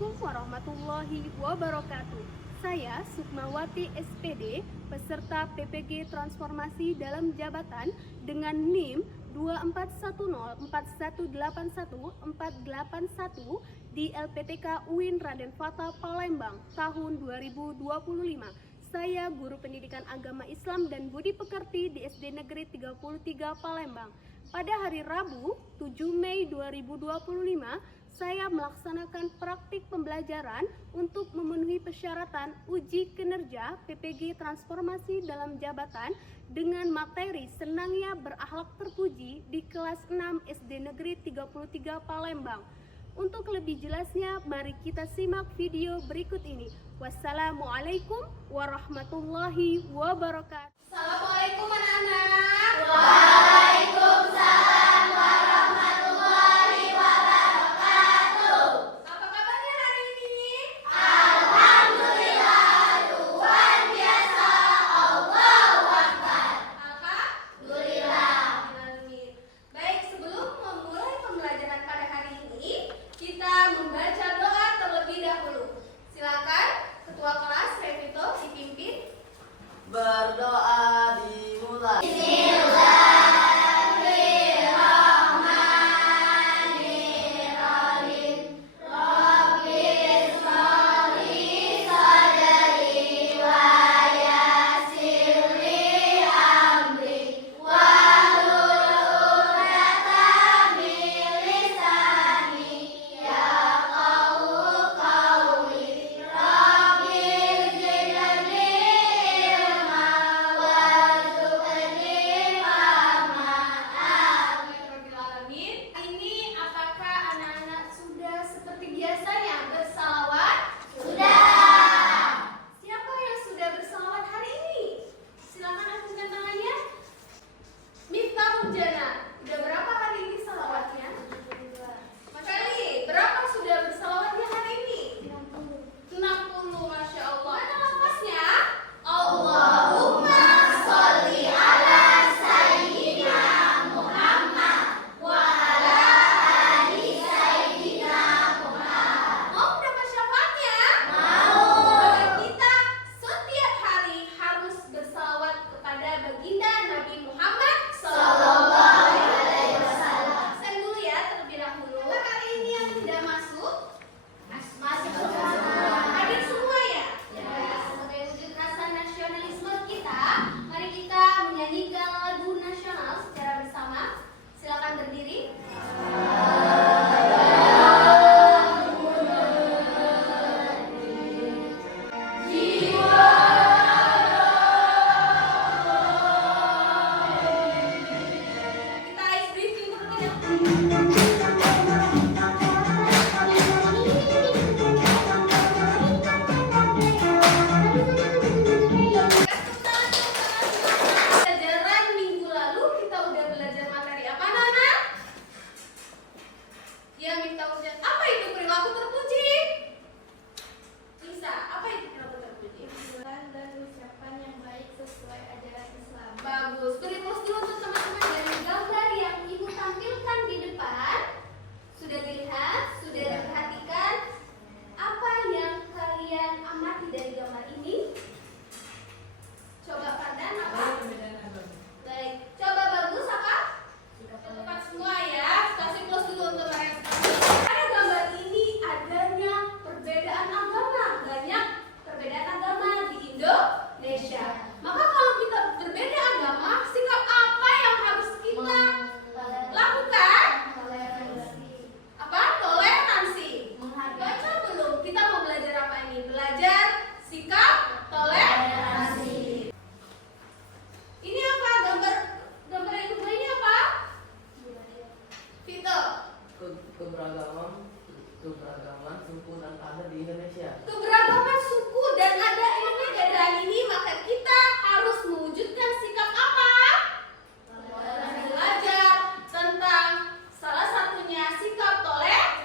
Assalamualaikum warahmatullahi wabarakatuh. Saya Sukmawati SPD, peserta PPG Transformasi dalam Jabatan dengan NIM 24104181 di LPTK UIN Raden Fata Palembang tahun 2025. Saya guru pendidikan agama Islam dan budi pekerti di SD Negeri 33 Palembang. Pada hari Rabu 7 Mei 2025, saya melaksanakan praktik pembelajaran untuk memenuhi persyaratan uji kinerja PPG Transformasi dalam Jabatan dengan materi Senangnya Berakhlak Terpuji di kelas 6 SD Negeri 33 Palembang. Untuk lebih jelasnya, mari kita simak video berikut ini. Wassalamualaikum warahmatullahi wabarakatuh. Assalamualaikum anak-anak. Waalaikumsalam warahmatullahi wabarakatuh. Apa kabarnya hari ini? Alhamdulillah, luar biasa. Allahu Akbar. Alhamdulillah. Baik, sebelum memulai pembelajaran pada hari ini, kita membaca doa terlebih dahulu. Silakan Ketua Kelas Revito dipimpin. Berdoa dimulai. Bismillahirrahmanirrahim. Rabbi sholli sadri wa yassir li amri wahlul 'uqdatam min lisani yafqahu qawli. Rabbi zidni ilma warzuqni fahma. Alamin. Ini apakah anak-anak sudah seperti biasanya bersalawat? Sudah. Siapa yang sudah bersalawat hari ini? Silakan angkat tangannya. Miftahul Jana. Udah berapa hari ini salawatnya? Mas Ali, berapa sudah bersalawatnya hari ini? 60. Masya Allah. Mana lafaznya? Allahumma sholli ala sayyidina Muhammad wa ala ali sayyidina Muhammad. Mau mendapat syafaatnya? Mau. Maka kita setiap hari harus bersalawat kepada baginda Nabi Muhammad Sallallahu alaihi wasallam. Absen dulu ya terlebih dahulu. Maka hari ini yang tidak masuk Masuk. hadir semua ya? Ya. Sebagai wujud rasa nasionalisme kita, mari kita menyanyikan lagu nasional secara bersama. Silakan berdiri. Kita ice briefing terlebih dahulu. Pelajaran minggu lalu kita udah belajar materi apa, Nana? Ya, minta ujian. Apa itu perilaku terpuji? Lisa, apa itu perilaku terpuji? Dan ucapan yang baik sesuai ajaran Islam. Bagus. Beri pos dulu untuk teman-teman dari gambar yang ibu tampilkan di depan. Sudah dilihat? Sudah diperhatikan? Apa yang kalian amati dari gambar ini? Coba Fardan apa? Baik. Coba bagus apa? Tepat semua ya. Kasih plus dulu untuk mereka. Pada gambar ini adanya perbedaan agama. Banyak perbedaan agama di Indonesia. Maka kalau kita berbeda agama, sikap apa yang harus kita lakukan? Apa? Toleransi. Baca belum? Kita mau belajar apa ini? Belajar sikap toleransi. Ini apa? Gambar yang kedua ini apa? Vito. Keberagaman suku dan adat di Indonesia. Keberagaman suku dan adat Indonesia, dan ini maka kita harus mewujudkan sikap apa? Belajar tentang salah satunya sikap toleransi.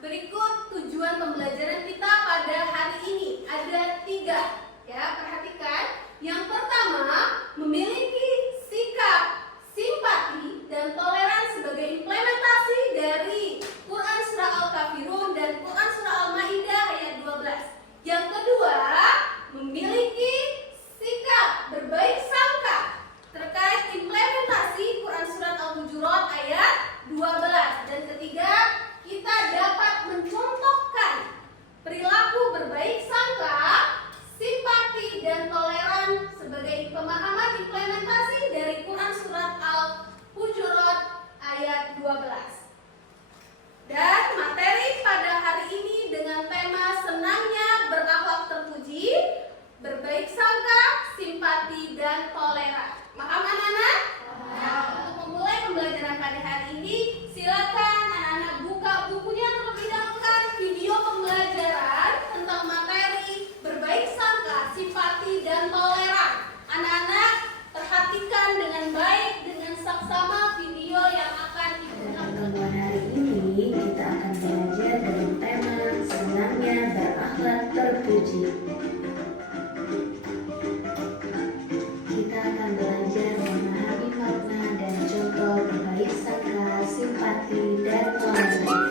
Berikut tujuan pembelajaran kita pada hari ini ada 3. Ya, perhatikan. Yang pertama, memiliki sikap simpati dan toleransi sebagai implementasi dari Quran Surah Al-Kafirun dan Quran Surah 12. Dan ketiga, kita dapat mencontohkan perilaku berbaik sangka, simpati, dan toleran sebagai pemahaman implementasi dari Quran Surat Al-Hujurat ayat 12. Dan materi pada hari ini dengan tema senangnya berakhlak terpuji, berbaik sangka, simpati, dan toleran. Paham anak-anak? Untuk memulai pembelajaran pada hari ini, silakan anak-anak buka bukunya terlebih dahulu, video pembelajaran tentang materi berbaik sangka, simpati, dan toleran. Anak-anak perhatikan dengan baik dengan saksama video yang akan digunakan. Pertemuan hari ini kita akan belajar dengan tema senangnya berakhlak terpuji. Kita akan belajar memahami makna dan contoh berbaik sangka, simpati, dan toleran.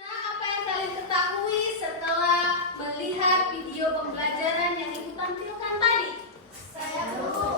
Apa yang kalian ketahui setelah melihat video pembelajaran yang Ibu tampilkan tadi? Saya bersyukur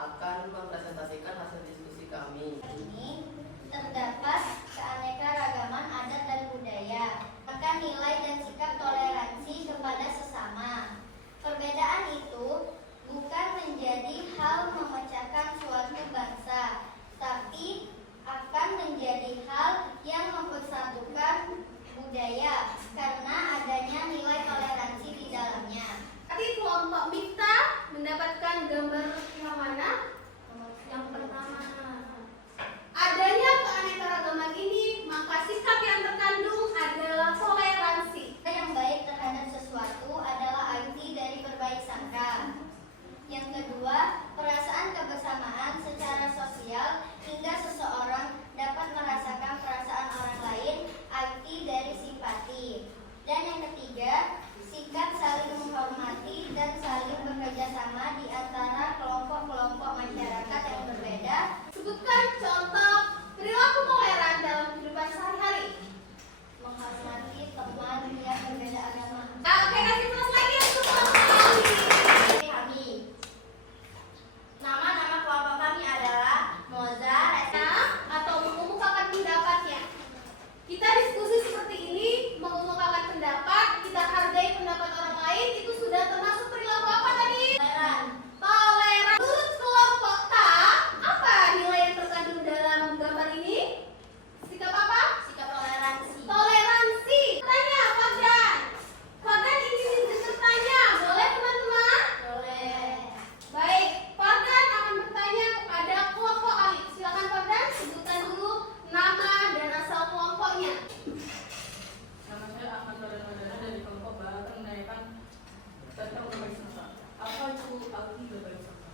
akan mempresentasikan hasil diskusi kami. Ini terdapat keanekaragaman adat dan budaya, akan nilai dan sikap toleransi kepada sesama. Perbedaan itu bukan menjadi hal memecahkan suatu bangsa, tapi akan menjadi hal yang mempersatukan budaya karena adanya nilai toleransi di dalamnya. Tadi kelompok Miftah mendapatkan gambar yang mana? Yang pertama, Adanya keanekaragaman ini, maka sikap yang terkandung adalah toleransi. yang baik terhadap sesuatu adalah arti dari berbaik sangka. Yang kedua, perasaan kebersamaan secara sosial hingga seseorang dapat merasakan perasaan orang lain, arti dari simpati. Dan yang ketiga, sikap saling menghormati dan saling bekerja sama di antara kelompok-kelompok masyarakat yang berbeda. Sebutkan contoh perilaku toleran dalam kehidupan sehari-hari. Menghormati teman yang berbeda agama. Nah, oke, kasih plus lagi untuk kelompok kami. Kami. Nama-nama kelompok kami adalah Moza, Atau mengemukakan pendapatnya. Kita diskusi seperti ini, mengemukakan pendapat, kita hargai pendapat orang lain, itu sudah termasuk perilaku apa tadi? Toleran. Toleran. Menurut kelompok Ta, apa nilai yang terkandung dalam gambar ini? Sikap apa? Sikap toleransi. Toleransi. Tanya, Fadlan. Fadlan ini bertanya, boleh teman-teman? Boleh. Baik, Fadlan akan bertanya kepada kelompok Alif. Silakan Fadlan, sebutkan dulu nama dan asal kelompoknya. Nama saya Ahmad Ramadana dari kelompok Bahasa Menanyakan tentang berbagai sangka. Apa itu arti berbagai sangka?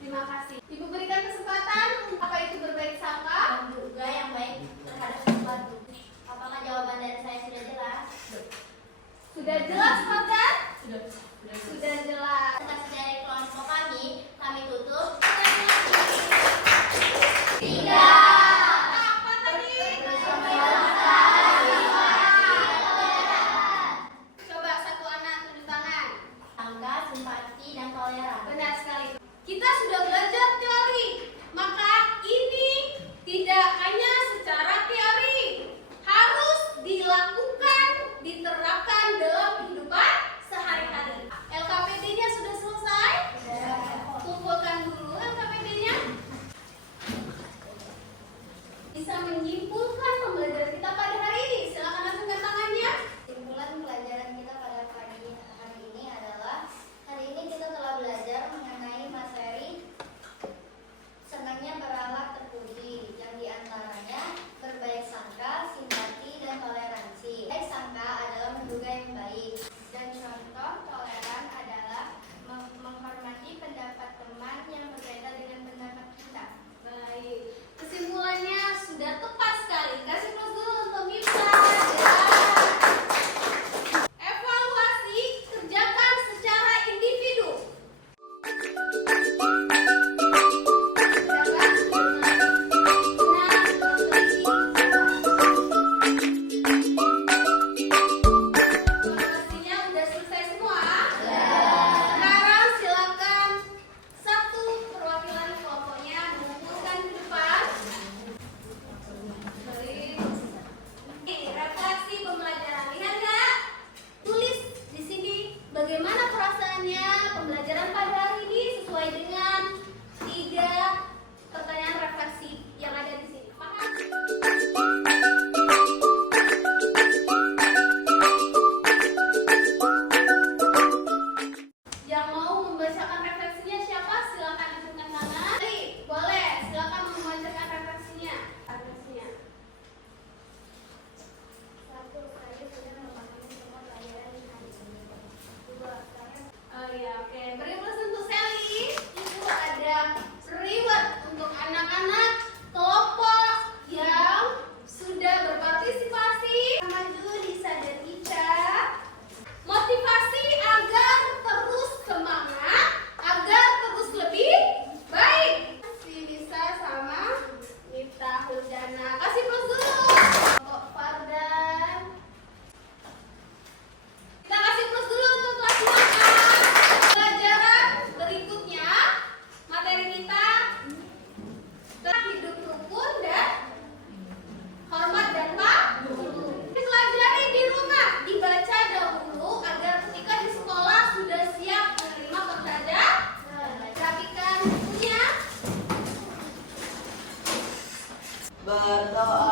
Terima kasih. Ibu berikan kesempatan. Apa itu berbaik sangka? Menduga yang baik terhadap sesuatu. Apakah jawaban dari saya sudah jelas? Sudah jelas, Fadlan? Sudah. Sudah jelas. Atas dari kelompok kami tutup. Apa tadi? Coba satu anak tunjuk tangan. Sangka, simpati, dan toleran. Benar sekali. Kita sudah belajar teori. Maka ini tidak hanya secara teori. Harus dilakukan, diterapkan dalam kehidupan sehari-hari. LKPD-nya sudah selesai? Kumpulkan dulu Berdoa